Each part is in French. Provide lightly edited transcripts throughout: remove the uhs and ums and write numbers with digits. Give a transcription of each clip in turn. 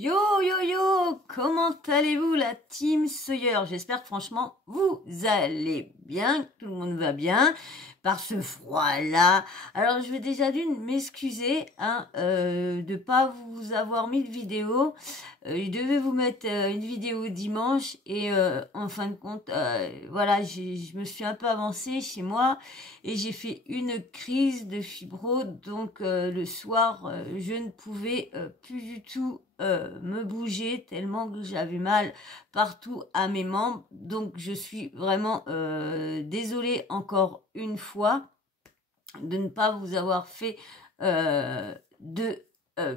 Yo yo yo, comment allez-vous la team Sawyer? J'espère que franchement vous allez bien, que tout le monde va bien par ce froid-là. Alors je vais déjà d'une m'excuser de pas vous avoir mis de vidéo. Je devais vous mettre une vidéo dimanche et en fin de compte, voilà, je me suis un peu avancée chez moi et j'ai fait une crise de fibro. Donc le soir, je ne pouvais plus du tout me bouger tellement que j'avais mal partout à mes membres. Donc je suis vraiment désolée encore une fois de ne pas vous avoir fait de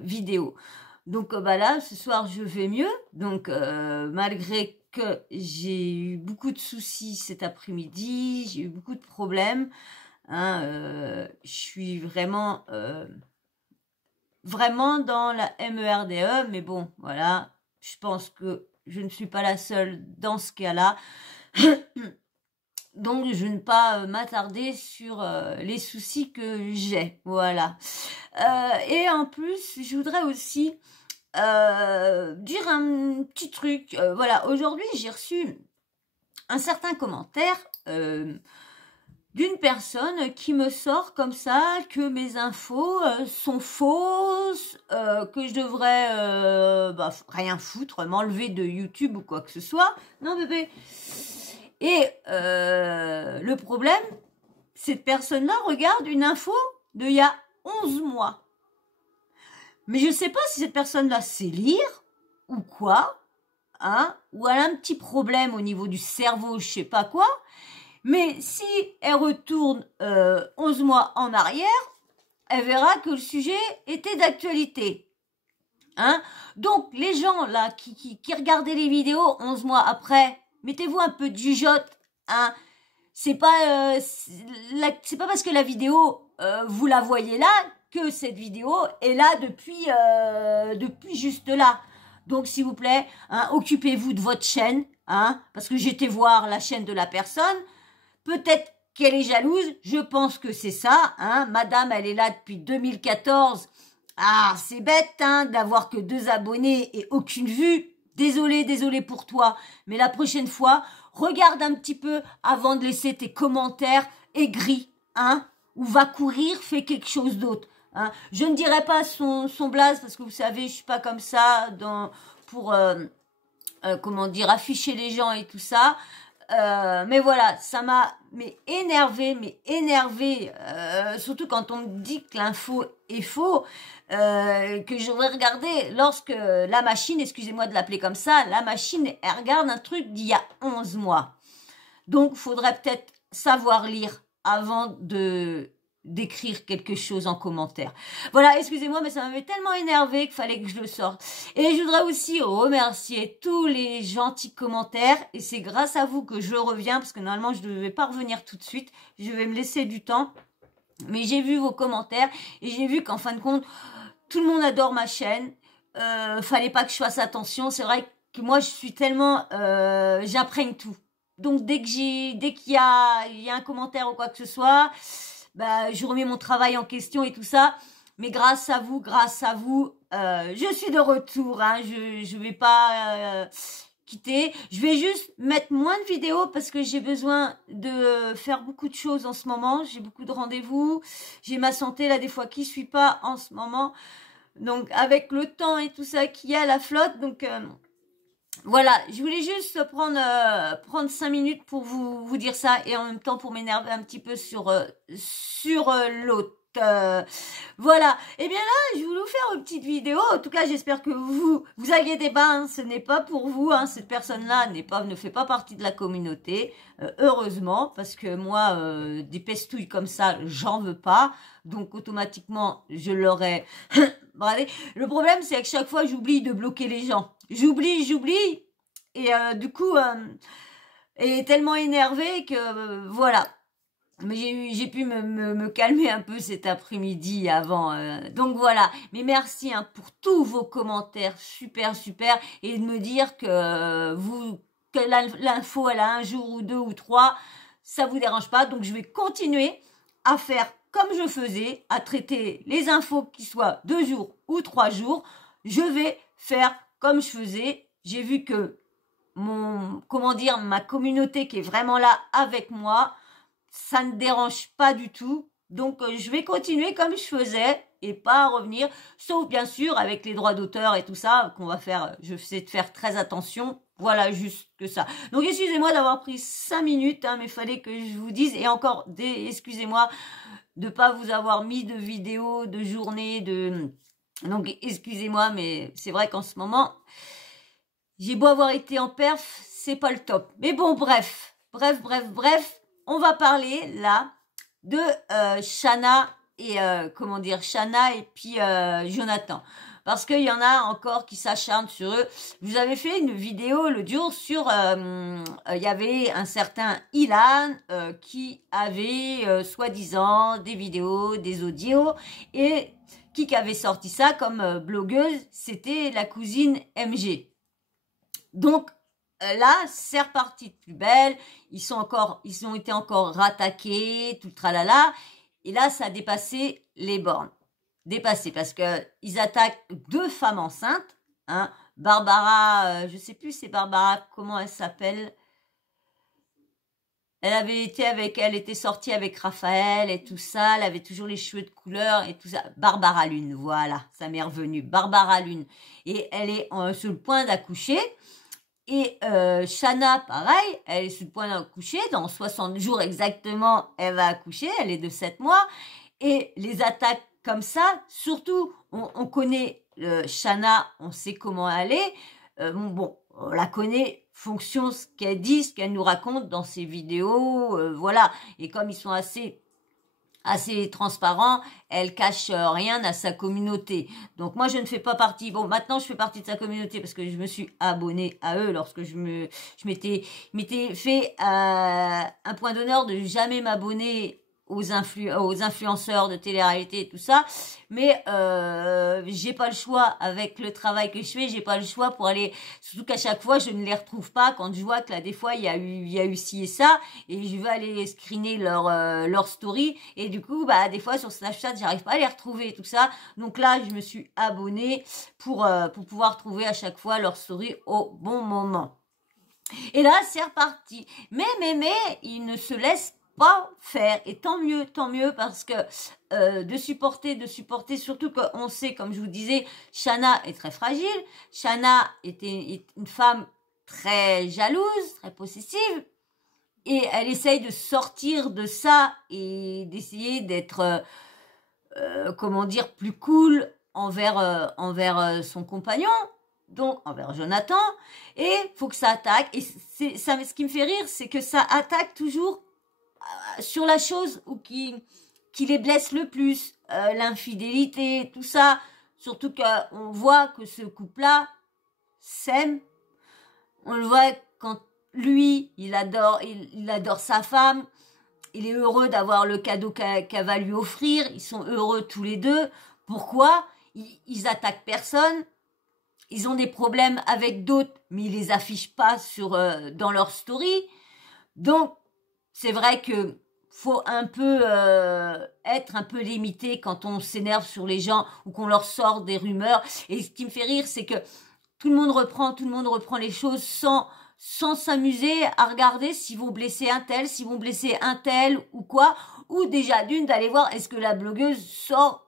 vidéo. Donc bah là, ce soir, je vais mieux. Donc malgré que j'ai eu beaucoup de soucis cet après-midi, j'ai eu beaucoup de problèmes. Je suis vraiment dans la MERDE, mais bon, voilà, je pense que je ne suis pas la seule dans ce cas-là. Donc, je ne vais pas m'attarder sur les soucis que j'ai, voilà. Et en plus, je voudrais aussi dire un petit truc. Voilà, aujourd'hui, j'ai reçu un certain commentaire d'une personne qui me sort comme ça que mes infos sont fausses, que je devrais rien foutre, m'enlever de YouTube ou quoi que ce soit. Non bébé. Et le problème, cette personne-là regarde une info d'il y a 11 mois. Mais je ne sais pas si cette personne-là sait lire ou quoi, ou elle a un petit problème au niveau du cerveau, je sais pas quoi. Mais si elle retourne 11 mois en arrière, elle verra que le sujet était d'actualité. Donc, les gens là qui regardaient les vidéos 11 mois après, mettez-vous un peu de jugeote. C'est pas parce que la vidéo, vous la voyez là, que cette vidéo est là depuis juste là. Donc, s'il vous plaît, occupez-vous de votre chaîne, parce que j'étais voir la chaîne de la personne. Peut-être qu'elle est jalouse, je pense que c'est ça. Madame, elle est là depuis 2014. Ah, c'est bête d'avoir que 2 abonnés et aucune vue. Désolé pour toi. Mais la prochaine fois, regarde un petit peu avant de laisser tes commentaires aigris. Ou va courir, fais quelque chose d'autre. Je ne dirai pas son blaze parce que vous savez, je suis pas comme ça pour afficher les gens et tout ça. Mais voilà, ça m'a énervé, surtout quand on me dit que l'info est faux, que j'aurais regardé lorsque la machine, excusez-moi de l'appeler comme ça, la machine, elle regarde un truc d'il y a 11 mois. Donc, faudrait peut-être savoir lire avant d'écrire quelque chose en commentaire. Voilà, excusez-moi, mais ça m'avait tellement énervé qu'il fallait que je le sorte. Et je voudrais aussi remercier tous les gentils commentaires. Et c'est grâce à vous que je reviens, parce que normalement, je ne devais pas revenir tout de suite. Je vais me laisser du temps. Mais j'ai vu vos commentaires et j'ai vu qu'en fin de compte, tout le monde adore ma chaîne. Fallait pas que je fasse attention. C'est vrai que moi, je suis tellement... j'apprenne tout. Donc, dès qu'il y a un commentaire ou quoi que ce soit... je remets mon travail en question et tout ça. Mais grâce à vous, je suis de retour. Je vais pas quitter. Je vais juste mettre moins de vidéos parce que j'ai besoin de faire beaucoup de choses en ce moment. J'ai beaucoup de rendez-vous. J'ai ma santé là des fois qui suit pas en ce moment. Donc avec le temps et tout ça qui est à la flotte. Donc voilà, je voulais juste prendre 5 minutes pour vous dire ça et en même temps pour m'énerver un petit peu sur l'autre. Voilà, et bien là, je voulais vous faire une petite vidéo. En tout cas, j'espère que vous inquiétez pas, ce n'est pas pour vous. Cette personne-là ne fait pas partie de la communauté, heureusement, parce que moi, des pestouilles comme ça, j'en veux pas. Donc automatiquement, je l'aurais bravé. Le problème, c'est que chaque fois, j'oublie de bloquer les gens. J'oublie. Et du coup, elle est tellement énervée que voilà. Mais j'ai pu me calmer un peu cet après-midi avant. Donc voilà. Mais merci pour tous vos commentaires. Super. Et de me dire que l'info, elle a un jour ou 2 ou 3. Ça vous dérange pas. Donc je vais continuer à faire comme je faisais, à traiter les infos qui soient 2 jours ou 3 jours. Je vais faire comme je faisais, j'ai vu que comment dire, ma communauté qui est vraiment là avec moi, ça ne dérange pas du tout. Donc, je vais continuer comme je faisais et pas revenir, sauf bien sûr avec les droits d'auteur et tout ça qu'on va faire. Je sais de faire très attention. Voilà, juste que ça. Donc, excusez-moi d'avoir pris 5 minutes, hein, mais il fallait que je vous dise. Et encore, excusez-moi de pas vous avoir mis de vidéos, de journées, Donc, excusez-moi, mais c'est vrai qu'en ce moment, j'ai beau avoir été en perf, c'est pas le top. Mais bon, bref, on va parler là de Shanna et Shanna et puis Jonathan. Parce qu'il y en a encore qui s'acharnent sur eux. Vous avez fait une vidéo l'autre jour sur... il y avait un certain Ilan qui avait soi-disant des vidéos, des audios. Et qui avait sorti ça comme blogueuse, c'était la cousine MG. Donc là, c'est reparti de plus belle. Ils ont été encore rattaqués, tout le tralala. Et là, ça a dépassé les bornes. Dépassé parce que ils attaquent 2 femmes enceintes. Hein. Barbara, je sais plus c'est Barbara, comment elle s'appelle. Elle était sortie avec Raphaël et tout ça. Elle avait toujours les cheveux de couleur et tout ça. Barbara Lune, voilà, ça m'est revenu. Barbara Lune. Et elle est sur le point d'accoucher. Et Shanna, pareil, elle est sur le point d'accoucher. Dans 60 jours exactement, elle va accoucher. Elle est de 7 mois. Et les attaques comme ça, surtout, on connaît Shanna, on sait comment elle est. On la connaît, fonction ce qu'elle dit, ce qu'elle nous raconte dans ses vidéos, voilà. Et comme ils sont assez transparents, elle cache rien à sa communauté. Donc moi je ne fais pas partie. Bon, maintenant je fais partie de sa communauté parce que je me suis abonnée à eux lorsque je m'étais fait un point d'honneur de jamais m'abonner aux influenceurs de télé-réalité et tout ça, mais j'ai pas le choix avec le travail que je fais, j'ai pas le choix pour aller, surtout qu'à chaque fois je ne les retrouve pas quand je vois que là des fois il y a eu ci et ça, et je vais aller screener leur story, et du coup des fois sur Snapchat j'arrive pas à les retrouver et tout ça, donc là je me suis abonnée pour pouvoir trouver à chaque fois leur story au bon moment. Et là c'est reparti, mais ils ne se laissent pas faire, et tant mieux parce que de supporter, surtout qu'on sait, comme je vous disais, Shanna est très fragile, Shanna est une femme très jalouse, très possessive, et elle essaye de sortir de ça et d'essayer d'être plus cool envers son compagnon, donc envers Jonathan, et faut que ça attaque, et ce qui me fait rire, c'est que ça attaque toujours sur la chose qui les blesse le plus, l'infidélité, tout ça, surtout qu'on voit que ce couple-là s'aime, on le voit quand lui, il adore sa femme, il est heureux d'avoir le cadeau qu'elle va lui offrir, ils sont heureux tous les deux. Pourquoi? Ils attaquent personne, ils ont des problèmes avec d'autres, mais ils les affichent pas dans leur story, donc c'est vrai que faut un peu être un peu limité quand on s'énerve sur les gens ou qu'on leur sort des rumeurs. Et ce qui me fait rire, c'est que tout le monde reprend les choses sans s'amuser à regarder s'ils vont blesser un tel ou quoi. Ou déjà d'aller voir est-ce que la blogueuse sort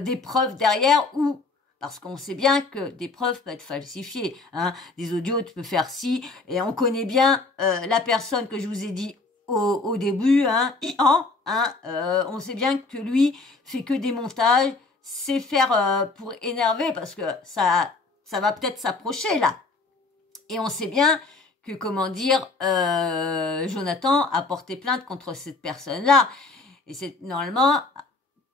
des preuves derrière, ou parce qu'on sait bien que des preuves peuvent être falsifiées. Hein. Des audios, tu peux faire ci. Et on connaît bien la personne que je vous ai dit au début, on sait bien que lui fait que des montages, c'est faire pour énerver, parce que ça va peut-être s'approcher là. Et on sait bien que, Jonathan a porté plainte contre cette personne-là. Et c'est normalement,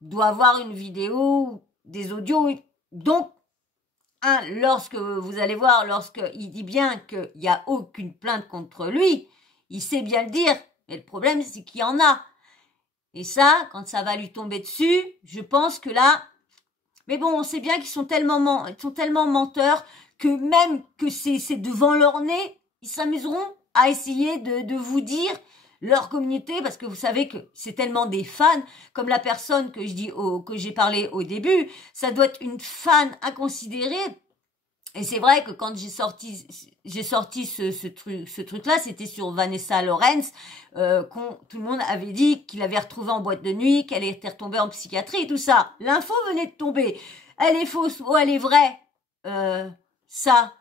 doit avoir une vidéo, des audios. Donc, lorsque vous allez voir, lorsqu'il dit bien qu'il n'y a aucune plainte contre lui, il sait bien le dire. Mais le problème, c'est qu'il y en a. Et ça, quand ça va lui tomber dessus, je pense que là... Mais bon, on sait bien qu'ils sont tellement menteurs que même que c'est devant leur nez, ils s'amuseront à essayer de vous dire leur communauté, parce que vous savez que c'est tellement des fans, comme la personne que j'ai parlé au début, ça doit être une fan inconsidérée. Et c'est vrai que quand j'ai sorti ce truc-là, c'était sur Vanessa Lawrence, tout le monde avait dit qu'il avait retrouvé en boîte de nuit, qu'elle était retombée en psychiatrie et tout ça. L'info venait de tomber. Elle est fausse ou elle est vraie. Ça,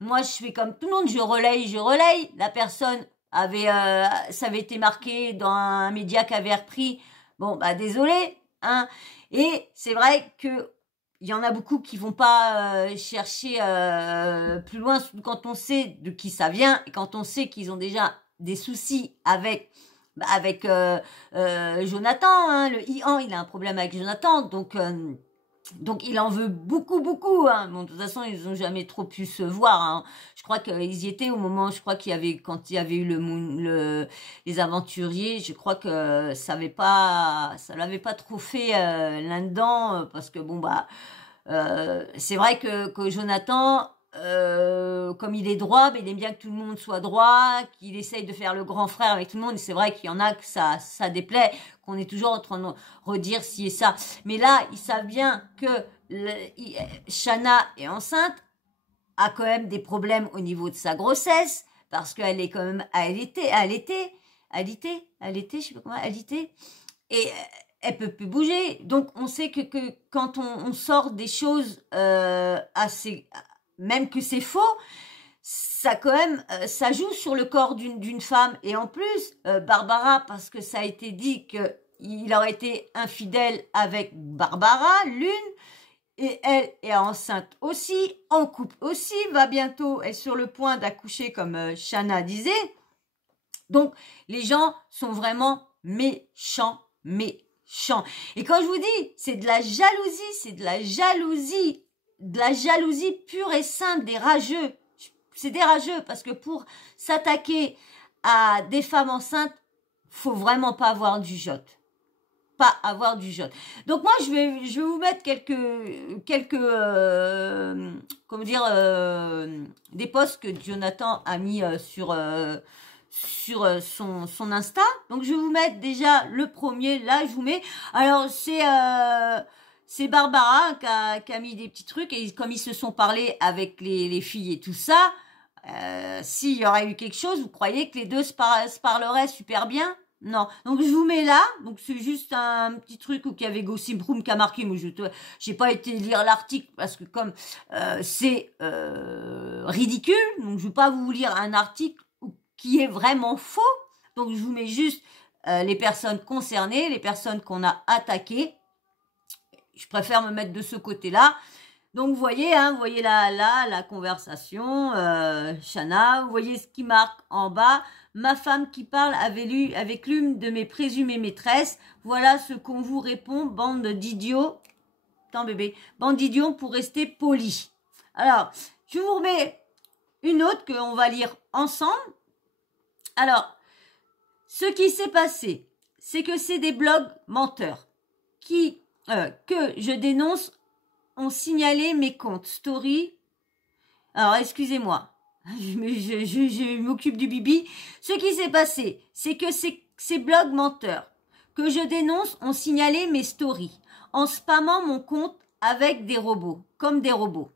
moi je fais comme tout le monde, je relaye. La personne ça avait été marqué dans un média qui avait repris. Bon, bah désolé, hein. Et c'est vrai que il y en a beaucoup qui vont pas chercher plus loin, surtout quand on sait de qui ça vient et quand on sait qu'ils ont déjà des soucis avec Jonathan, hein, le Ian, il a un problème avec Jonathan, donc il en veut beaucoup, hein. Bon, de toute façon, ils ont jamais trop pu se voir, hein. Je crois qu'ils y étaient au moment, je crois quand il y avait eu les aventuriers, je crois que ça l'avait pas trop fait là-dedans, parce que bon bah c'est vrai que Jonathan, comme il est droit, mais il aime bien que tout le monde soit droit, qu'il essaye de faire le grand frère avec tout le monde. Et c'est vrai qu'il y en a que ça déplaît, qu'on est toujours en train de redire ci et ça. Mais là, ils savent bien que Shanna est enceinte, a quand même des problèmes au niveau de sa grossesse, parce qu'elle est quand même allaitée, je sais pas comment, allaitée. Et elle peut plus bouger. Donc, on sait que quand on sort des choses assez, même que c'est faux, ça quand même, ça joue sur le corps d'une femme. Et en plus, Barbara, parce que ça a été dit que il aurait été infidèle avec Barbara, l'une, et elle est enceinte aussi, en couple aussi, va bientôt être sur le point d'accoucher comme Shanna disait. Donc, les gens sont vraiment méchants. Et quand je vous dis, c'est de la jalousie pure et simple, des rageux. C'est des rageux parce que pour s'attaquer à des femmes enceintes, faut vraiment pas avoir du jote. Donc moi je vais vous mettre quelques comment dire des posts que Jonathan a mis sur son Insta. Donc je vais vous mettre déjà le premier. Là je vous mets. Alors c'est Barbara qui a mis des petits trucs et comme ils se sont parlé avec les filles et tout ça, s'il y aurait eu quelque chose, vous croyez que les deux se parleraient super bien? Non. Donc je vous mets là. Donc c'est juste un petit truc où il y avait Gossip Room qui a marqué. Moi j'ai pas été lire l'article parce que comme c'est ridicule. Donc je vais pas vous lire un article qui est vraiment faux. Donc je vous mets juste les personnes concernées, les personnes qu'on a attaquées. Je préfère me mettre de ce côté-là. Donc vous voyez, la conversation, Shanna, vous voyez ce qui marque en bas. Ma femme qui parle avec l'une de mes présumées maîtresses. Voilà ce qu'on vous répond, bande d'idiots. Attends bébé, bande d'idiots pour rester poli. Alors, je vous remets une autre qu'on va lire ensemble. Alors, ce qui s'est passé, c'est que c'est des blogs menteurs que je dénonce ont signalé mes comptes story. Alors, excusez-moi, je m'occupe du bibi. Ce qui s'est passé, c'est que ces blogs menteurs que je dénonce ont signalé mes stories en spammant mon compte avec des robots, comme des robots.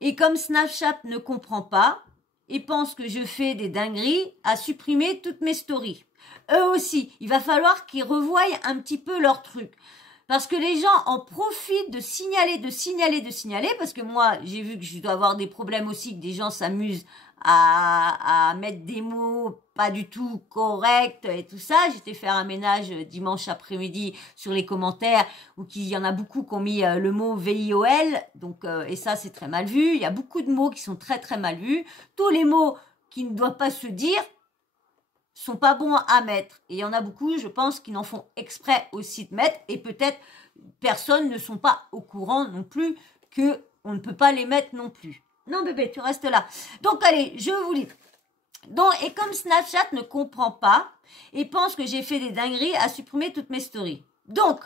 Et comme Snapchat ne comprend pas et pense que je fais des dingueries, à supprimer toutes mes stories. Eux aussi, il va falloir qu'ils revoient un petit peu leur truc. Parce que les gens en profitent de signaler, parce que moi, j'ai vu que je dois avoir des problèmes aussi, que des gens s'amusent à mettre des mots pas du tout corrects et tout ça. J'étais faire un ménage dimanche après-midi sur les commentaires où il y en a beaucoup qui ont mis le mot VIOL, donc et ça c'est très mal vu. Il y a beaucoup de mots qui sont très très mal vus. Tous les mots qui ne doivent pas se dire sont pas bons à mettre. Et il y en a beaucoup, je pense, qui n'en font exprès aussi de mettre. Et peut-être personne ne sont pas au courant non plus que on ne peut pas les mettre non plus. Non bébé, tu restes là. Donc allez, je vous lis. Donc, et comme Snapchat ne comprend pas et pense que j'ai fait des dingueries à supprimer toutes mes stories. Donc,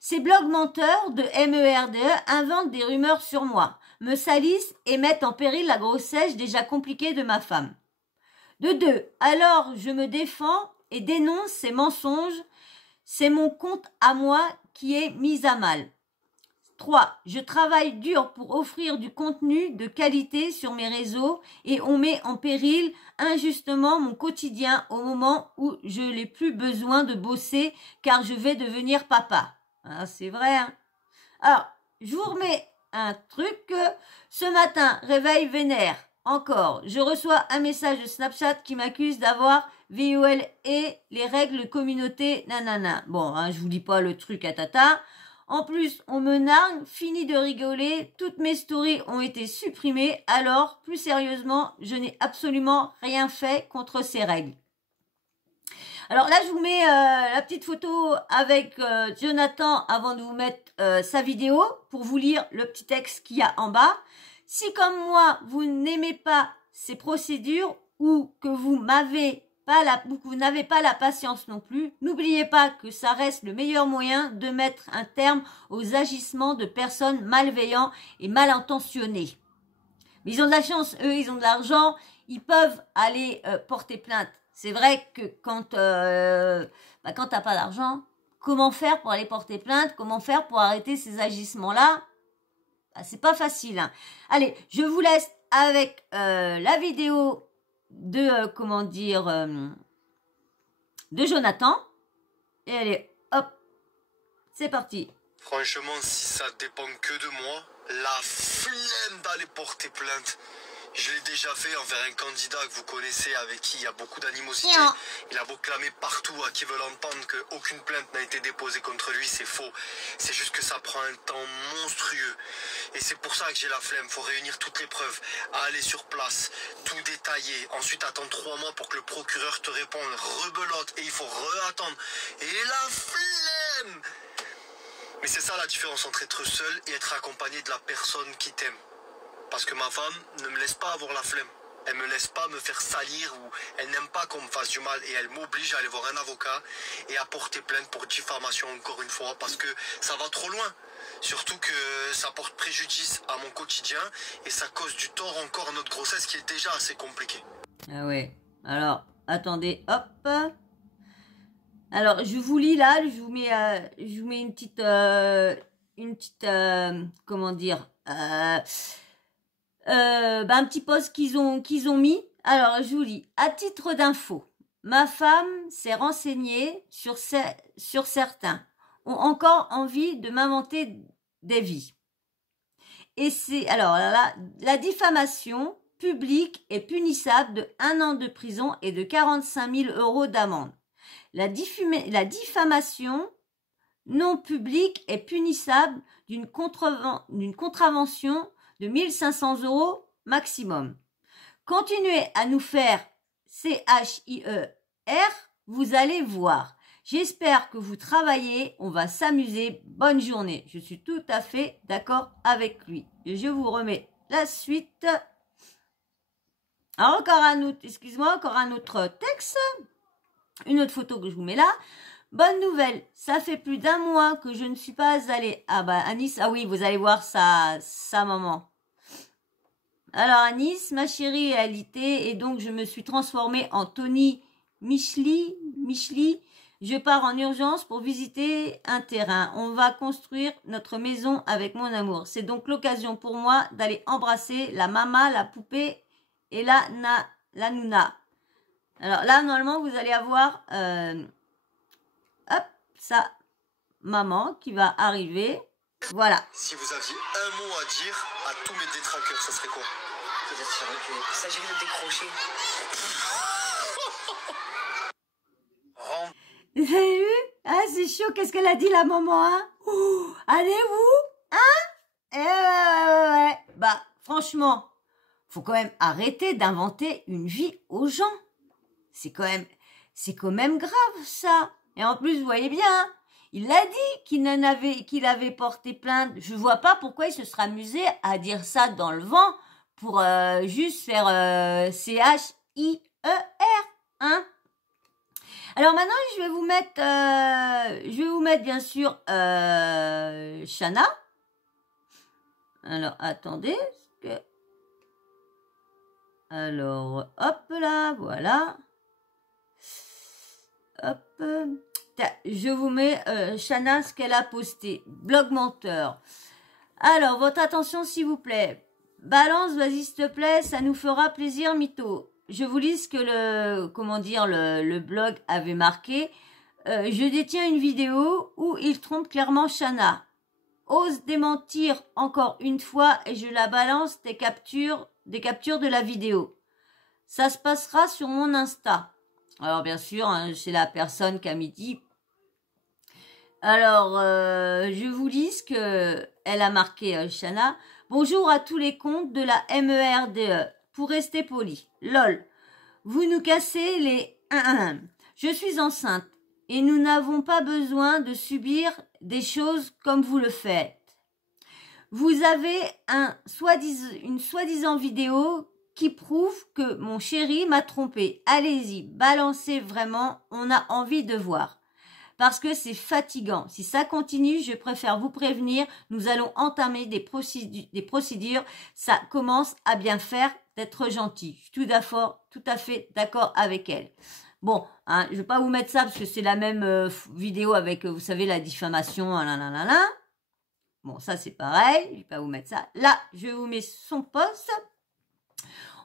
ces blogs menteurs de MERDE inventent des rumeurs sur moi, me salissent et mettent en péril la grossesse déjà compliquée de ma femme. De deux, alors je me défends et dénonce ces mensonges. C'est mon compte à moi qui est mis à mal. 3. Je travaille dur pour offrir du contenu de qualité sur mes réseaux et on met en péril injustement mon quotidien au moment où je n'ai plus besoin de bosser car je vais devenir papa. Ah, c'est vrai, hein? Alors, je vous remets un truc. Ce matin, réveil vénère. Encore, je reçois un message de Snapchat qui m'accuse d'avoir VOL et les règles communauté, nanana. Bon, hein, je vous dis pas le truc à tata. En plus, on me nargue, fini de rigoler, toutes mes stories ont été supprimées, alors, plus sérieusement, je n'ai absolument rien fait contre ces règles. Alors là, je vous mets la petite photo avec Jonathan avant de vous mettre sa vidéo pour vous lire le petit texte qu'il y a en bas. Si comme moi, vous n'aimez pas ces procédures ou que vous n'avez pas la patience non plus, n'oubliez pas que ça reste le meilleur moyen de mettre un terme aux agissements de personnes malveillantes et mal intentionnées. Mais ils ont de la chance, eux, ils ont de l'argent, ils peuvent aller porter plainte. C'est vrai que quand t'as pas d'argent, comment faire pour aller porter plainte? Comment faire pour arrêter ces agissements-là? Bah, c'est pas facile, hein. Allez, je vous laisse avec la vidéo de, de Jonathan. Et allez, hop, c'est parti. Franchement, si ça dépend que de moi, la flemme d'aller porter plainte. Je l'ai déjà fait envers un candidat que vous connaissez avec qui il y a beaucoup d'animosité. Il a beau clamer partout à qui veulent entendre qu'aucune plainte n'a été déposée contre lui, c'est faux. C'est juste que ça prend un temps monstrueux. Et c'est pour ça que j'ai la flemme. Faut réunir toutes les preuves, aller sur place, tout détailler. Ensuite attendre 3 mois pour que le procureur te réponde. Rebelote et il faut re-attendre. Et la flemme! Mais c'est ça la différence entre être seul et être accompagné de la personne qui t'aime. Parce que ma femme ne me laisse pas avoir la flemme. Elle me laisse pas me faire salir ou elle n'aime pas qu'on me fasse du mal et elle m'oblige à aller voir un avocat et à porter plainte pour diffamation encore une fois parce que ça va trop loin. Surtout que ça porte préjudice à mon quotidien et ça cause du tort encore à notre grossesse qui est déjà assez compliquée. Ah ouais. Alors, attendez, hop. Alors, je vous lis là, je vous mets une petite, comment dire, un petit post qu'ils ont mis. Alors, je vous lis. À titre d'info, ma femme s'est renseignée sur certains ont encore envie de m'inventer des vies. Et c'est alors la diffamation publique est punissable de 1 an de prison et de 45 000 € d'amende. La diffamation non publique est punissable d'une contravention de 1 500 € maximum. Continuez à nous faire CHIER, vous allez voir. J'espère que vous travaillez, on va s'amuser. Bonne journée. Je suis tout à fait d'accord avec lui. Et je vous remets la suite. Alors, encore un autre texte. Une autre photo que je vous mets là. Bonne nouvelle, ça fait plus d'1 mois que je ne suis pas allée à Nice. Ah oui, vous allez voir sa maman. Alors à Nice, ma chérie est alitée et donc je me suis transformée en Tony Michli. Je pars en urgence pour visiter un terrain. On va construire notre maison avec mon amour. C'est donc l'occasion pour moi d'aller embrasser la mama, la poupée et la nouna. Alors là, normalement, vous allez avoir sa maman qui va arriver. Voilà. Si vous aviez un mot à dire à tous mes détraqueurs, ça serait quoi? Peut-être qu'il s'agit de décrocher. Vous avez vu? Ah, c'est chaud. Qu'est-ce qu'elle a dit, la maman, hein? Allez-vous? Hein? Ouais. Bah, franchement, faut quand même arrêter d'inventer une vie aux gens. C'est quand même grave, ça. Et en plus, vous voyez bien, hein, il a dit qu'il avait porté plainte. Je vois pas pourquoi il se serait amusé à dire ça dans le vent pour juste faire CHIER, hein. Alors maintenant, je vais vous mettre bien sûr Shana. Alors attendez, alors hop là, voilà. Hop, je vous mets Shana ce qu'elle a posté. Blog menteur. Alors, votre attention, s'il vous plaît. Balance, vas-y, s'il te plaît, ça nous fera plaisir, mytho. Je vous lis ce que le blog avait marqué. Je détiens une vidéo où il trompe clairement Shana. Ose démentir encore une fois et je la balance des captures de la vidéo. Ça se passera sur mon Insta. Alors, bien sûr, hein, c'est la personne qui a mis dit. Alors, je vous lis ce que elle a marqué, Shana. Bonjour à tous les comptes de la MERDE. Pour rester poli. LOL. Vous nous cassez les 1-1. Je suis enceinte et nous n'avons pas besoin de subir des choses comme vous le faites. Vous avez une soi-disant vidéo qui prouve que mon chéri m'a trompé. Allez-y, balancez vraiment, on a envie de voir. Parce que c'est fatigant. Si ça continue, je préfère vous prévenir, nous allons entamer des procédures. Ça commence à bien faire d'être gentil. Je suis tout à fait d'accord avec elle. Bon, hein, je vais pas vous mettre ça parce que c'est la même vidéo avec, vous savez, la diffamation. Bon, ça c'est pareil, je vais pas vous mettre ça. Là, je vous mets son post.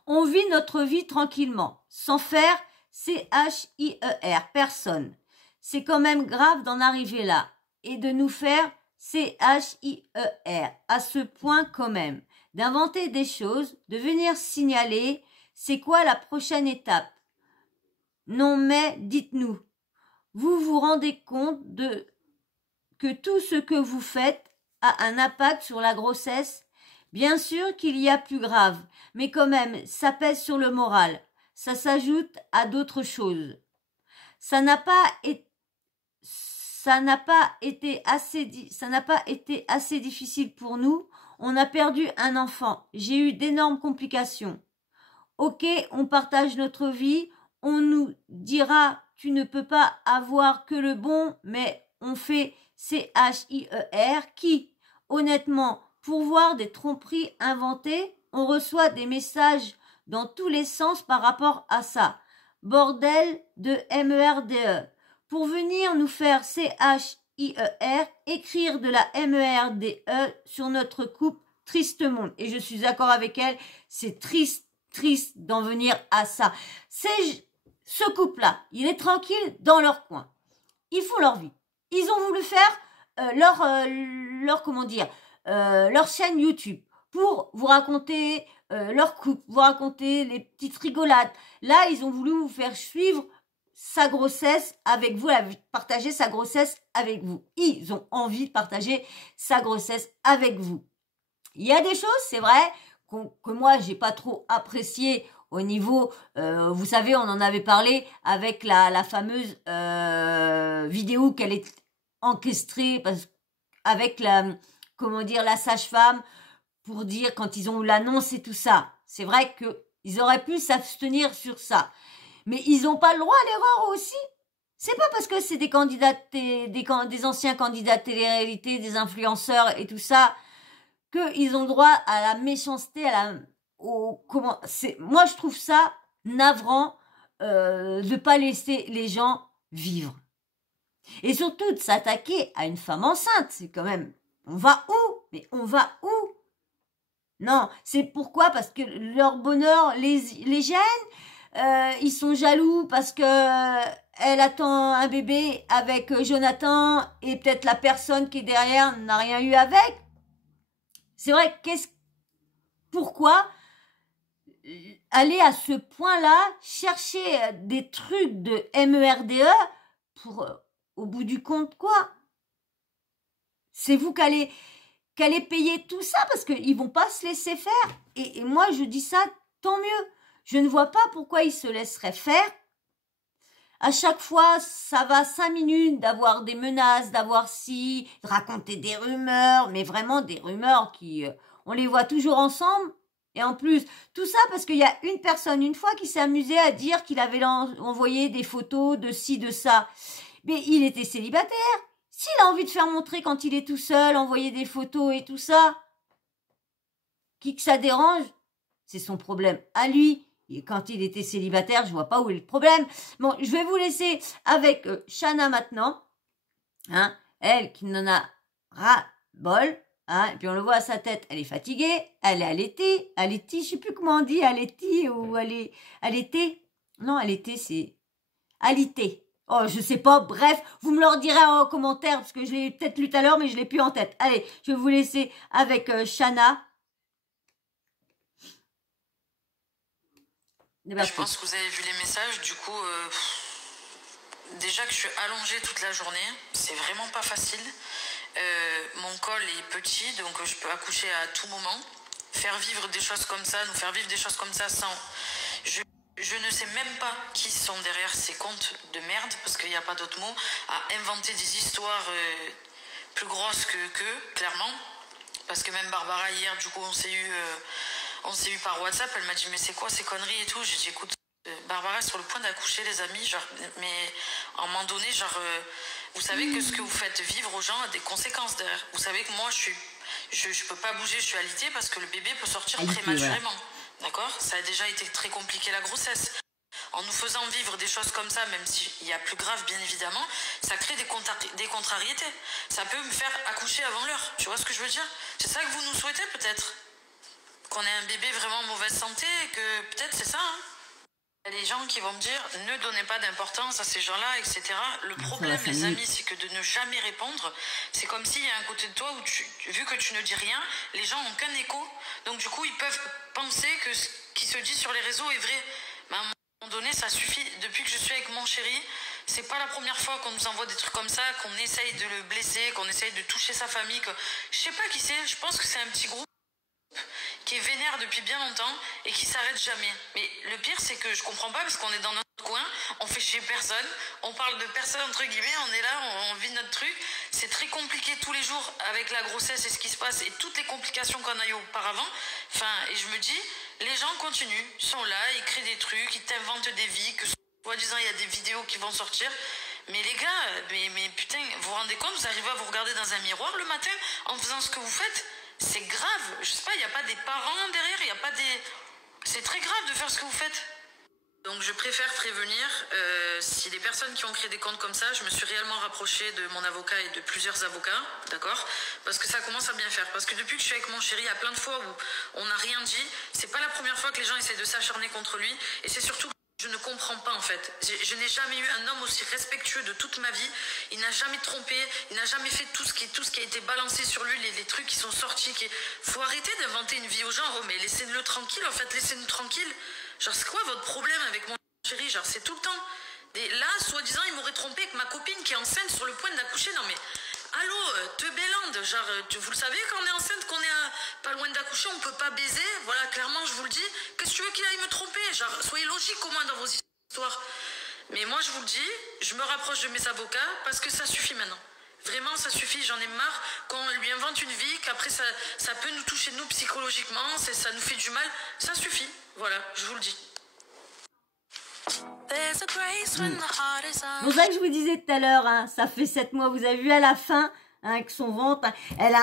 On vit notre vie tranquillement, sans faire CHIER, personne. C'est quand même grave d'en arriver là et de nous faire CHIER à ce point quand même. D'inventer des choses, de venir signaler, c'est quoi la prochaine étape? Non mais dites-nous, vous vous rendez compte que tout ce que vous faites a un impact sur la grossesse? Bien sûr qu'il y a plus grave, mais quand même, ça pèse sur le moral. Ça s'ajoute à d'autres choses. Ça n'a pas été assez difficile pour nous. On a perdu un enfant. J'ai eu d'énormes complications. Ok, on partage notre vie. On nous dira, tu ne peux pas avoir que le bon, mais on fait CHIER qui, honnêtement, pour voir des tromperies inventées, on reçoit des messages dans tous les sens par rapport à ça. Bordel de MERDE. Pour venir nous faire CHIER, écrire de la MERDE sur notre couple, triste monde. Et je suis d'accord avec elle, c'est triste d'en venir à ça. Ce couple-là, il est tranquille dans leur coin. Ils font leur vie. Ils ont voulu faire leur chaîne YouTube pour vous raconter leur couple, vous raconter les petites rigolades. Là, ils ont voulu vous faire suivre sa grossesse avec vous, partager sa grossesse avec vous. Ils ont envie de partager sa grossesse avec vous. Il y a des choses, c'est vrai, que moi, j'ai pas trop apprécié au niveau, vous savez, on en avait parlé avec la fameuse vidéo qu'elle est encastrée avec la sage-femme pour dire quand ils ont eu l'annonce et tout ça. C'est vrai qu'ils auraient pu s'abstenir sur ça. Mais ils n'ont pas le droit à l'erreur aussi. C'est pas parce que c'est des candidats, des anciens candidats de télé-réalité, des influenceurs et tout ça, qu'ils ont le droit à la méchanceté, moi, je trouve ça navrant de pas laisser les gens vivre. Et surtout de s'attaquer à une femme enceinte, c'est quand même... On va où? Mais on va où? Non, c'est pourquoi? Parce que leur bonheur les gêne. Ils sont jaloux parce que elle attend un bébé avec Jonathan et peut-être la personne qui est derrière n'a rien eu avec. C'est vrai, pourquoi aller à ce point-là, chercher des trucs de MERDE pour, au bout du compte, quoi? C'est vous qui allez payer tout ça parce qu'ils vont pas se laisser faire. Et moi, je dis ça, tant mieux. Je ne vois pas pourquoi ils se laisseraient faire. À chaque fois, ça va 5 minutes d'avoir des menaces, de raconter des rumeurs, mais vraiment des rumeurs qui, on les voit toujours ensemble. Et en plus, tout ça parce qu'il y a une personne, une fois, qui s'est amusée à dire qu'il avait envoyé des photos de ci, de ça. Mais il était célibataire. S'il a envie de faire montrer quand il est tout seul, envoyer des photos et tout ça, qui que ça dérange, c'est son problème à lui. Et quand il était célibataire, je vois pas où est le problème. Bon, je vais vous laisser avec Shana maintenant. Hein, elle qui n'en a ras-bol. Hein, et puis on le voit à sa tête, elle est fatiguée, elle est allaitée, je sais plus comment on dit, allaitée ou allaitée. Non, allaitée, c'est alitée. Oh, je sais pas, bref, vous me le direz en commentaire, parce que je l'ai peut-être lu tout à l'heure, mais je l'ai plus en tête. Allez, je vais vous laisser avec Shana. Je pense que vous avez vu les messages, du coup, déjà que je suis allongée toute la journée, c'est vraiment pas facile. Mon col est petit, donc je peux accoucher à tout moment. Faire vivre des choses comme ça, nous faire vivre des choses comme ça sans... Je ne sais même pas qui sont derrière ces comptes de merde, parce qu'il n'y a pas d'autre mot, à inventer des histoires plus grosses que clairement. Parce que même Barbara, hier, du coup, on s'est eu par WhatsApp, elle m'a dit, mais c'est quoi ces conneries et tout. J'ai dit, écoute, Barbara est sur le point d'accoucher, les amis, genre, mais à un moment donné, genre, vous savez que ce que vous faites vivre aux gens a des conséquences derrière. Vous savez que moi, je peux pas bouger, je suis alitée parce que le bébé peut sortir prématurément. Ouais. D'accord? Ça a déjà été très compliqué la grossesse. En nous faisant vivre des choses comme ça, même s'il y a plus grave bien évidemment, ça crée des contrariétés. Ça peut me faire accoucher avant l'heure. Tu vois ce que je veux dire? C'est ça que vous nous souhaitez peut-être? Qu'on ait un bébé vraiment en mauvaise santé et que peut-être c'est ça, hein? Il y a des gens qui vont me dire ne donnez pas d'importance à ces gens-là, etc. Le problème, les amis, c'est que de ne jamais répondre, c'est comme s'il y a un côté de toi où vu que tu ne dis rien, les gens n'ont qu'un écho. Donc du coup, ils peuvent penser que ce qui se dit sur les réseaux est vrai. Mais à un moment donné, ça suffit. Depuis que je suis avec mon chéri, c'est pas la première fois qu'on nous envoie des trucs comme ça, qu'on essaye de le blesser, qu'on essaye de toucher sa famille. Je sais pas qui c'est, je pense que c'est un petit groupe qui est vénère depuis bien longtemps et qui s'arrête jamais. Mais le pire, c'est que je comprends pas parce qu'on est dans notre coin, on fait chier personne, on parle de personne entre guillemets, on est là, on vit notre truc. C'est très compliqué tous les jours avec la grossesse et ce qui se passe et toutes les complications qu'on a eu auparavant. Enfin, et je me dis, les gens continuent, sont là, ils créent des trucs, ils t'inventent des vies, que soi-disant il y a des vidéos qui vont sortir. Mais les gars, mais putain, vous vous rendez compte, vous arrivez à vous regarder dans un miroir le matin en faisant ce que vous faites? C'est grave, je sais pas, il n'y a pas des parents derrière, il n'y a pas des... C'est très grave de faire ce que vous faites. Donc je préfère prévenir, si les personnes qui ont créé des comptes comme ça, je me suis réellement rapprochée de mon avocat et de plusieurs avocats, d'accord? Parce que ça commence à bien faire. Parce que depuis que je suis avec mon chéri, il y a plein de fois où on n'a rien dit. C'est pas la première fois que les gens essaient de s'acharner contre lui. Et c'est surtout... Je ne comprends pas en fait. Je n'ai jamais eu un homme aussi respectueux de toute ma vie. Il n'a jamais trompé, il n'a jamais fait tout ce qui a été balancé sur lui, les trucs qui sont sortis. Faut arrêter d'inventer une vie aux gens. Oh mais laissez-le tranquille en fait, laissez-nous tranquille. Genre c'est quoi votre problème avec mon chéri? Genre c'est tout le temps. Et là, soi-disant, il m'aurait trompé avec ma copine qui est enceinte sur le point d'accoucher. Non mais... Allô, te bélande, genre, vous le savez quand on est enceinte, qu'on est pas loin d'accoucher, on peut pas baiser, voilà, clairement, je vous le dis. Qu'est-ce que tu veux qu'il aille me tromper? Genre, soyez logique au moins dans vos histoires. Mais moi, je vous le dis, je me rapproche de mes avocats parce que ça suffit maintenant. Vraiment, ça suffit, j'en ai marre qu'on lui invente une vie, qu'après ça peut nous toucher nous psychologiquement, ça nous fait du mal. Ça suffit, voilà, je vous le dis. C'est pour ça que je vous disais tout à l'heure, hein, ça fait 7 mois, vous avez vu à la fin, hein, avec son ventre, hein, elle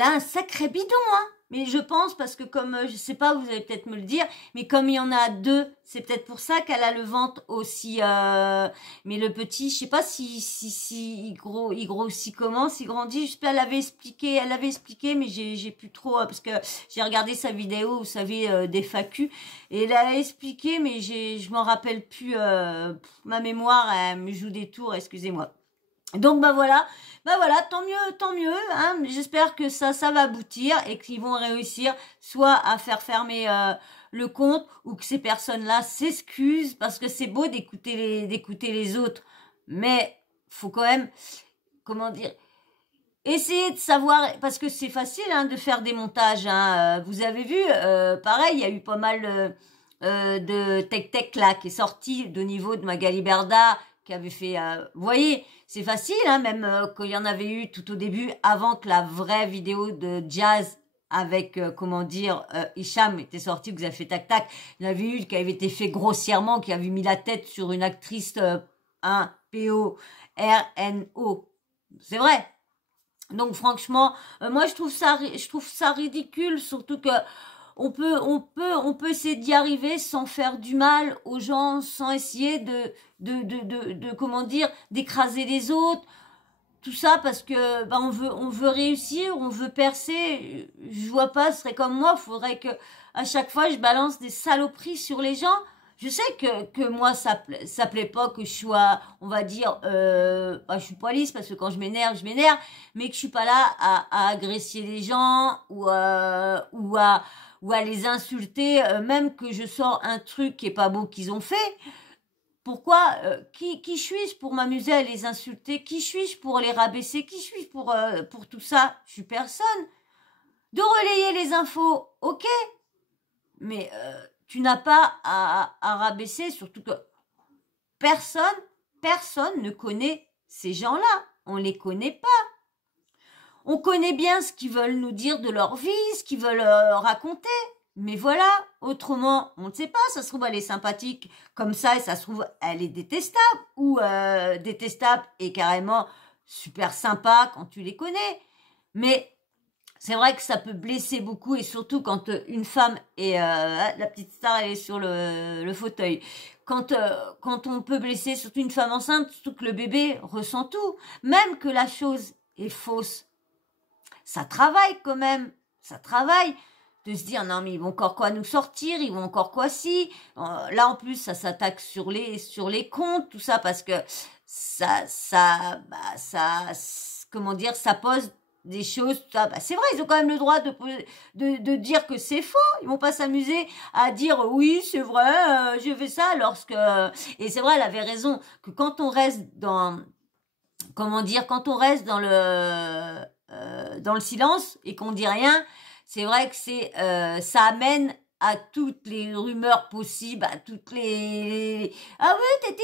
a un sacré bidon, hein. Mais je pense, parce que comme, je sais pas, vous allez peut-être me le dire, mais comme il y en a 2, c'est peut-être pour ça qu'elle a le ventre aussi, mais le petit, je sais pas si il grossit comment, s'il grandit, je sais pas, elle avait expliqué, mais j'ai plus trop, parce que j'ai regardé sa vidéo, vous savez, des FAQ, et elle a expliqué, mais je m'en rappelle plus, ma mémoire, elle me joue des tours, excusez-moi. Donc bah voilà, tant mieux, hein. J'espère que ça va aboutir et qu'ils vont réussir soit à faire fermer le compte ou que ces personnes-là s'excusent, parce que c'est beau d'écouter les autres, mais faut quand même, comment dire, essayer de savoir, parce que c'est facile, hein, de faire des montages, hein. Vous avez vu, pareil, il y a eu pas mal de tech là qui est sorti de niveau de Magali Berda, qui avait fait, vous voyez, c'est facile, hein, même qu'il y en avait eu tout au début, avant que la vraie vidéo de Jazz avec, Hicham était sortie, que vous avez fait tac-tac. Il y en avait eu qui avait été fait grossièrement, qui avait mis la tête sur une actrice, P-O-R-N-O. C'est vrai. Donc franchement, moi je trouve ça ridicule, surtout que on peut essayer d'y arriver sans faire du mal aux gens, sans essayer d'écraser les autres. tout ça parce que bah, on veut réussir, on veut percer. Je vois pas, ce serait comme moi, faudrait que à chaque fois je balance des saloperies sur les gens. Je sais que moi ça plaît pas que je sois, on va dire, bah, je suis pas lisse parce que quand je m'énerve, mais que je suis pas là à agresser les gens ou à les insulter, même que je sors un truc qui est pas beau qu'ils ont fait. Pourquoi qui suis-je pour m'amuser à les insulter? Qui suis-je pour les rabaisser? Qui suis-je pour tout ça? Je suis personne. De relayer les infos, ok, mais tu n'as pas à rabaisser, surtout que personne ne connaît ces gens-là. On les connaît pas. On connaît bien ce qu'ils veulent nous dire de leur vie, ce qu'ils veulent raconter. Mais voilà, autrement, on ne sait pas, ça se trouve elle est sympathique comme ça et ça se trouve elle est détestable ou détestable et carrément super sympa quand tu les connais. Mais c'est vrai que ça peut blesser beaucoup et surtout quand une femme et la petite star elle est sur le fauteuil. Quand on peut blesser surtout une femme enceinte, surtout que le bébé ressent tout, même que la chose est fausse. Ça travaille quand même, ça travaille. De se dire non mais ils vont encore quoi nous sortir, ils vont encore quoi si là en plus ça s'attaque sur les comptes tout ça parce que ça comment dire ça pose des choses ça bah, c'est vrai ils ont quand même le droit de dire que c'est faux, ils vont pas s'amuser à dire oui c'est vrai je fais ça lorsque et c'est vrai elle avait raison que quand on reste dans comment dire quand on reste dans le silence et qu'on dit rien. C'est vrai que ça amène à toutes les rumeurs possibles, à toutes les ah oui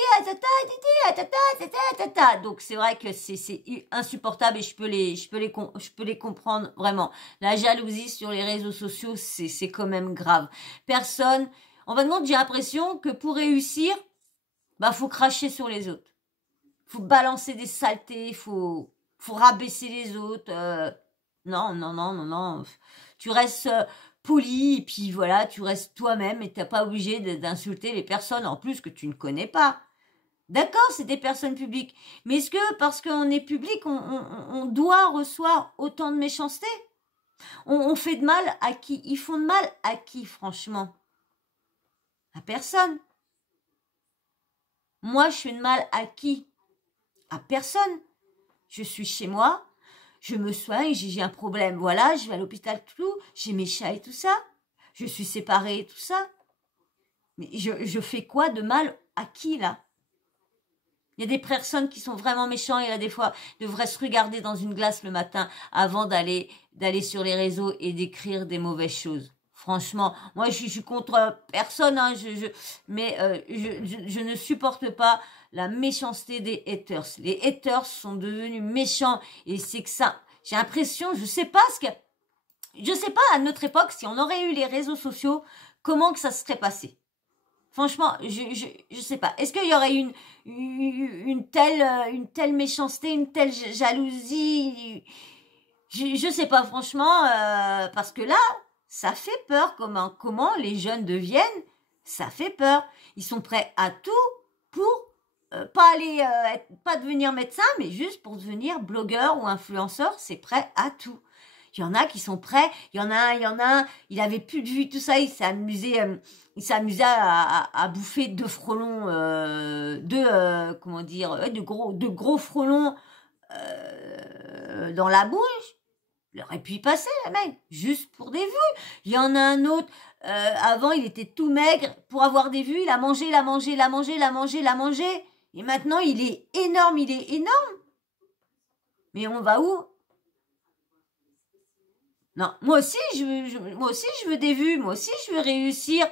tata. Donc c'est vrai que c'est insupportable et je peux les comprendre vraiment. La jalousie sur les réseaux sociaux, c'est quand même grave. En fin de compte, j'ai l'impression que pour réussir, bah faut cracher sur les autres. Faut balancer des saletés, faut rabaisser les autres. Non. Tu restes poli et puis voilà, tu restes toi-même et t'as pas obligé d'insulter les personnes en plus que tu ne connais pas. D'accord, c'est des personnes publiques. Mais est-ce que parce qu'on est public, on doit recevoir autant de méchanceté? On fait de mal à qui? Ils font de mal à qui, franchement? À personne. Moi, je fais de mal à qui? À personne. Je suis chez moi. Je me soigne, j'ai un problème, voilà, je vais à l'hôpital, tout, j'ai mes chats et tout ça, je suis séparée et tout ça. Mais je fais quoi de mal à qui, là? Il y a des personnes qui sont vraiment méchants et là, des fois, devraient se regarder dans une glace le matin avant d'aller sur les réseaux et d'écrire des mauvaises choses. Franchement, moi, je suis contre personne, hein, mais je ne supporte pas la méchanceté des haters. Les haters sont devenus méchants et c'est que ça, j'ai l'impression, je sais pas à notre époque, si on aurait eu les réseaux sociaux, comment que ça serait passé. Franchement, je sais pas. Est-ce qu'il y aurait une telle méchanceté, une telle jalousie? Je sais pas, franchement, parce que là, ça fait peur. Comment les jeunes deviennent? Ça fait peur. Ils sont prêts à tout pour pas devenir médecin, mais juste pour devenir blogueur ou influenceur, c'est prêt à tout. Il y en a qui sont prêts, il y en a un, il avait plus de vue, tout ça, il s'est amusé à bouffer deux frelons, de gros frelons dans la bouche. Il aurait pu y passer, le mec, juste pour des vues. Il y en a un autre, avant, il était tout maigre. Pour avoir des vues, il a mangé. Et maintenant, il est énorme. Mais on va où? Non, moi aussi, je veux des vues. Moi aussi, je veux réussir.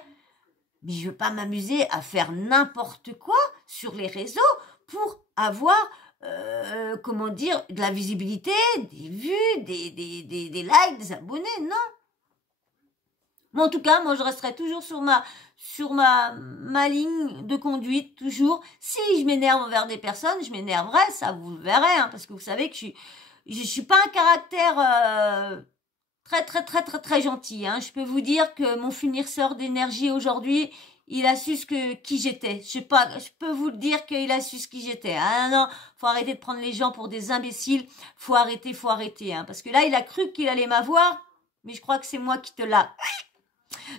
Mais je veux pas m'amuser à faire n'importe quoi sur les réseaux pour avoir... de la visibilité, des vues, des likes, des abonnés, non. Mais en tout cas, moi, je resterai toujours sur ma ligne de conduite, toujours. Si je m'énerve envers des personnes, je m'énerverai, ça vous le verrez, hein, parce que vous savez que je suis pas un caractère très gentil, hein. Je peux vous dire que mon fournisseur d'énergie aujourd'hui, il a su qui j'étais. Je sais pas, je peux vous le dire qu'il a su qui j'étais. Ah non, faut arrêter de prendre les gens pour des imbéciles. Faut arrêter, hein. Parce que là, il a cru qu'il allait m'avoir, mais je crois que c'est moi qui te l'a.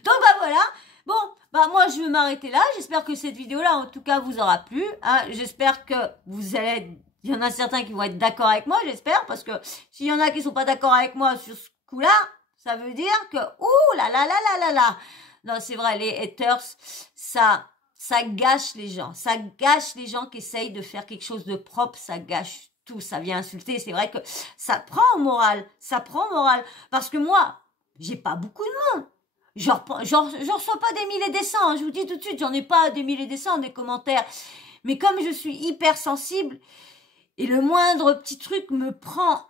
Donc bah voilà. Bon, bah moi je vais m'arrêter là. J'espère que cette vidéo-là, en tout cas, vous aura plu. Hein. J'espère que vous allez. Il y en a certains qui vont être d'accord avec moi, j'espère, parce que s'il y en a qui sont pas d'accord avec moi sur ce coup-là, ça veut dire que ouh là là là là là là. Non, c'est vrai, les haters, ça gâche les gens. Ça gâche les gens qui essayent de faire quelque chose de propre. Ça gâche tout. Ça vient insulter. C'est vrai que ça prend au moral. Ça prend au moral. Parce que moi, j'ai pas beaucoup de monde. J'en reçois pas des milliers et des cents. Hein. Je vous dis tout de suite, j'en ai pas des milliers et des cents des commentaires. Mais comme je suis hyper sensible, et le moindre petit truc me prend.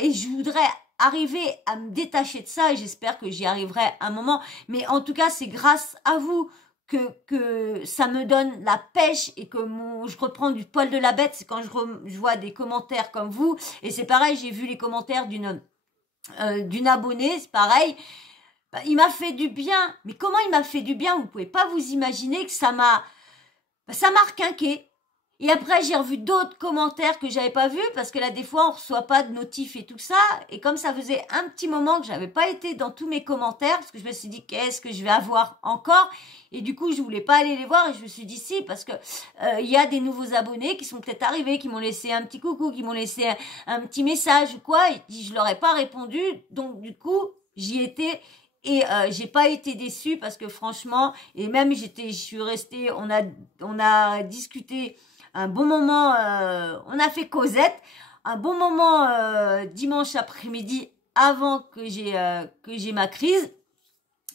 Et je voudrais arriver à me détacher de ça et j'espère que j'y arriverai un moment. Mais en tout cas, c'est grâce à vous que ça me donne la pêche et que je reprends du poil de la bête. C'est quand je vois des commentaires comme vous. Et c'est pareil, j'ai vu les commentaires d'une abonnée, c'est pareil. Il m'a fait du bien. Mais comment il m'a fait du bien? Vous pouvez pas vous imaginer que ça m'a requinqué. Et après, j'ai revu d'autres commentaires que j'avais pas vus parce que là, des fois, on reçoit pas de notifs et tout ça. Et comme ça faisait un petit moment que j'avais pas été dans tous mes commentaires parce que je me suis dit, qu'est-ce que je vais avoir encore? Et du coup, je voulais pas aller les voir et je me suis dit si parce que il y a des nouveaux abonnés qui sont peut-être arrivés, qui m'ont laissé un petit coucou, qui m'ont laissé un petit message ou quoi. Et je leur ai pas répondu. Donc, du coup, j'y étais. Et j'ai pas été déçue parce que franchement, et même je suis restée, on a discuté un bon moment, on a fait causette, un bon moment dimanche après-midi avant que j'ai ma crise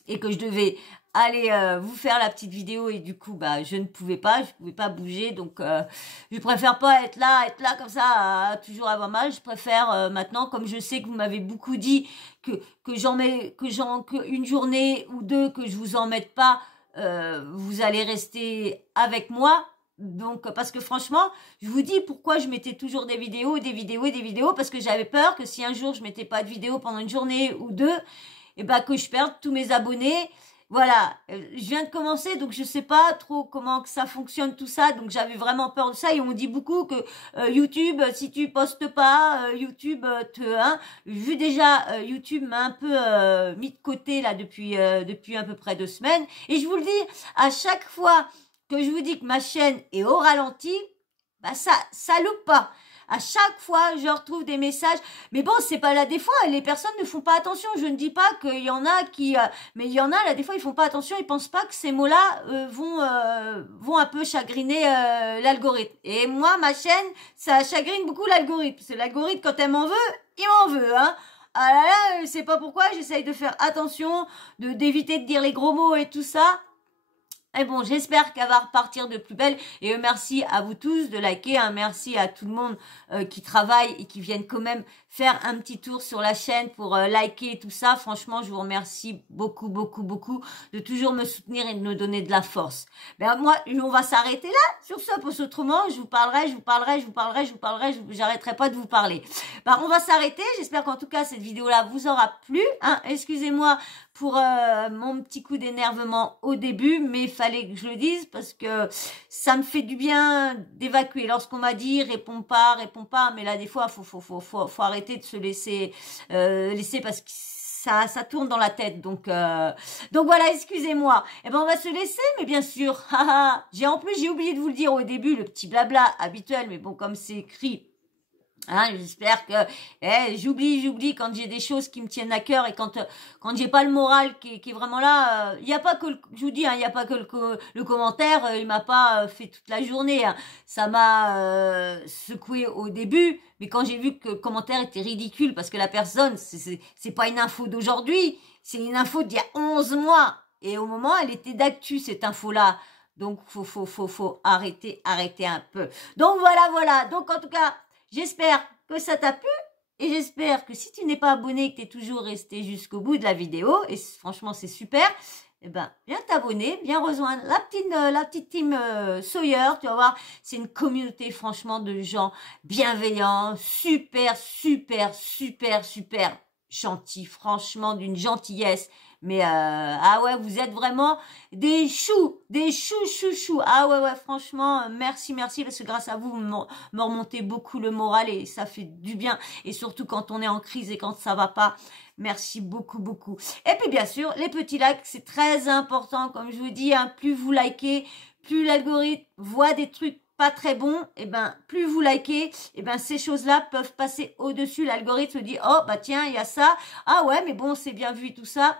et que je devais aller vous faire la petite vidéo et du coup bah je pouvais pas bouger donc je préfère pas être là comme ça à toujours avoir mal. Je préfère maintenant, comme je sais que vous m'avez beaucoup dit que une journée ou deux que je vous en mette pas, vous allez rester avec moi. Donc, parce que franchement, je vous dis pourquoi je mettais toujours des vidéos, parce que j'avais peur que si un jour je mettais pas de vidéo pendant une journée ou deux, et ben que je perde tous mes abonnés. Voilà, je viens de commencer, donc je sais pas trop comment que ça fonctionne tout ça, donc j'avais vraiment peur de ça. Et on dit beaucoup que YouTube, si tu postes pas, YouTube vu déjà YouTube m'a un peu mis de côté là depuis à peu près 2 semaines. Et je vous le dis, à chaque fois que je vous dis que ma chaîne est au ralenti, bah ça loupe pas. À chaque fois, je retrouve des messages. Mais bon, c'est pas là. Des fois, les personnes ne font pas attention. Je ne dis pas qu'il y en a qui... mais il y en a, là, des fois, ils font pas attention. Ils pensent pas que ces mots-là vont un peu chagriner l'algorithme. Et moi, ma chaîne, ça chagrine beaucoup l'algorithme. Parce que l'algorithme, quand elle m'en veut, il m'en veut, hein. Ah là là, c'est pas pourquoi. J'essaye de faire attention, d'éviter de dire les gros mots et tout ça. Et bon, j'espère qu'elle va repartir de plus belle. Et merci à vous tous de liker. Merci à tout le monde qui travaille et qui viennent quand même faire un petit tour sur la chaîne pour liker et tout ça. Franchement, je vous remercie beaucoup, beaucoup, beaucoup de toujours me soutenir et de me donner de la force. Ben moi, on va s'arrêter là sur ça, parce qu'autrement, je vous parlerai, j'arrêterai pas de vous parler. Ben, on va s'arrêter. J'espère qu'en tout cas, cette vidéo-là vous aura plu. Hein. Excusez-moi pour mon petit coup d'énervement au début, mais il fallait que je le dise parce que ça me fait du bien d'évacuer. Lorsqu'on m'a dit réponds pas, mais là des fois faut arrêter de se laisser parce que ça tourne dans la tête. Donc voilà, excusez-moi. Et ben on va se laisser, mais bien sûr, j'ai oublié de vous le dire au début, le petit blabla habituel, mais bon, comme c'est écrit. Hein, j'espère que j'oublie quand j'ai des choses qui me tiennent à cœur et quand j'ai pas le moral qui est vraiment là. Il y a pas que je vous dis, il y a pas que le commentaire. Il m'a pas fait toute la journée. Hein. Ça m'a secoué au début, mais quand j'ai vu que le commentaire était ridicule parce que la personne c'est pas une info d'aujourd'hui, c'est une info d'il y a 11 mois et au moment elle était d'actu cette info là. Donc faut arrêter un peu. Donc voilà. Donc en tout cas, j'espère que ça t'a plu et j'espère que si tu n'es pas abonné et que tu es toujours resté jusqu'au bout de la vidéo, et franchement c'est super, eh ben viens t'abonner, viens rejoindre la petite team Sawyer, tu vas voir, c'est une communauté franchement de gens bienveillants, super gentils, franchement d'une gentillesse, Mais ah ouais, vous êtes vraiment des choux, des choux. Ah ouais, franchement, merci, parce que grâce à vous, me remontez beaucoup le moral et ça fait du bien. Et surtout quand on est en crise et quand ça va pas. Merci beaucoup. Et puis bien sûr, les petits likes, c'est très important. Comme je vous dis, hein, plus vous likez, plus l'algorithme voit des trucs pas très bons, et ben plus vous likez, et ben ces choses-là peuvent passer au-dessus. L'algorithme dit oh bah tiens, il y a ça. Ah ouais, mais bon, c'est bien vu tout ça.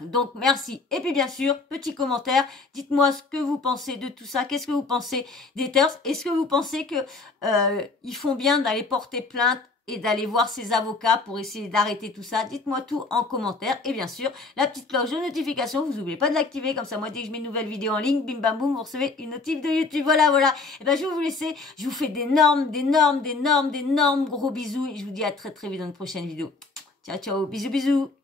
Donc, merci. Et puis, bien sûr, petit commentaire. Dites-moi ce que vous pensez de tout ça. Qu'est-ce que vous pensez des haters? Est-ce que vous pensez que ils font bien d'aller porter plainte et d'aller voir ses avocats pour essayer d'arrêter tout ça? Dites-moi tout en commentaire. Et bien sûr, la petite cloche de notification, vous n'oubliez pas de l'activer. Comme ça, moi, dès que je mets une nouvelle vidéo en ligne, bim bam boum, vous recevez une notif de YouTube. Voilà. Et ben, je vais vous laisser. Je vous fais d'énormes gros bisous. Et je vous dis à très vite dans une prochaine vidéo. Ciao, bisous.